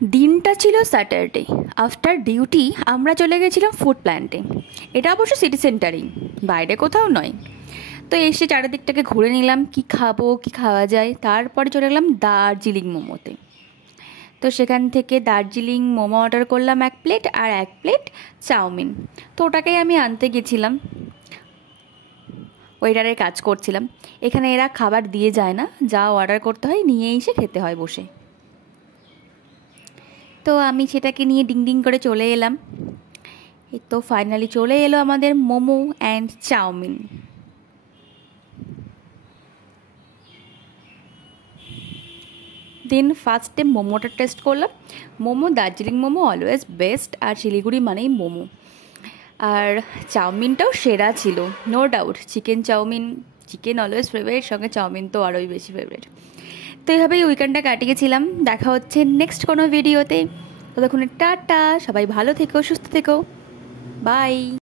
দিনটা ছিল Saturday. After duty আমরা চলে গেছিলাম ফুড প্ল্যান্টে। এটা অবশ্য সিটি সেন্টারেই, বাইরে কোথাও নয়। তো এসে চারিদিকটাকে ঘুরে নিলাম, কি খাবো কি খাওয়া যায়। তারপরে চলে গেলাম দার্জিলিং মোমোতে। তো সেখান থেকে দার্জিলিং মোমো অর্ডার করলাম 1 প্লেট, আর 1 প্লেট চাউমিন। তো ওটাকেই আমি আনতে গেছিলাম, ওয়েটারের কাজ করছিলাম। এখানে এরা খাবার দিয়ে যায় না, যা অর্ডার করতে হয় নিয়ে এসে খেতে হয় বসে। তো আমি সেটাকে নিয়ে ডিং ডিং করে চলে এলাম। এই তো ফাইনালি চলে এলো আমাদের মোমো অ্যান্ড চাউমিন। দেন ফার্স্টে মোমোটা টেস্ট করলাম। মোমো, দার্জিলিং মোমো অলওয়েজ বেস্ট, আর শিলিগুড়ি মানেই মোমো। আর চাউমিনটাও সেরা ছিল, no doubt. Chicken chow mein, chicken always favourite, সঙ্গে চাউমিন তো আরোই বেশি ফেভারিট। তো এইভাবেই উইকেন্ডটা কাটিয়েছিলাম। দেখা হচ্ছে নেক্সট কোনো ভিডিওতে। ততক্ষণে টাটা, সবাই ভালো থেকো, সুস্থ থেকো, বাই।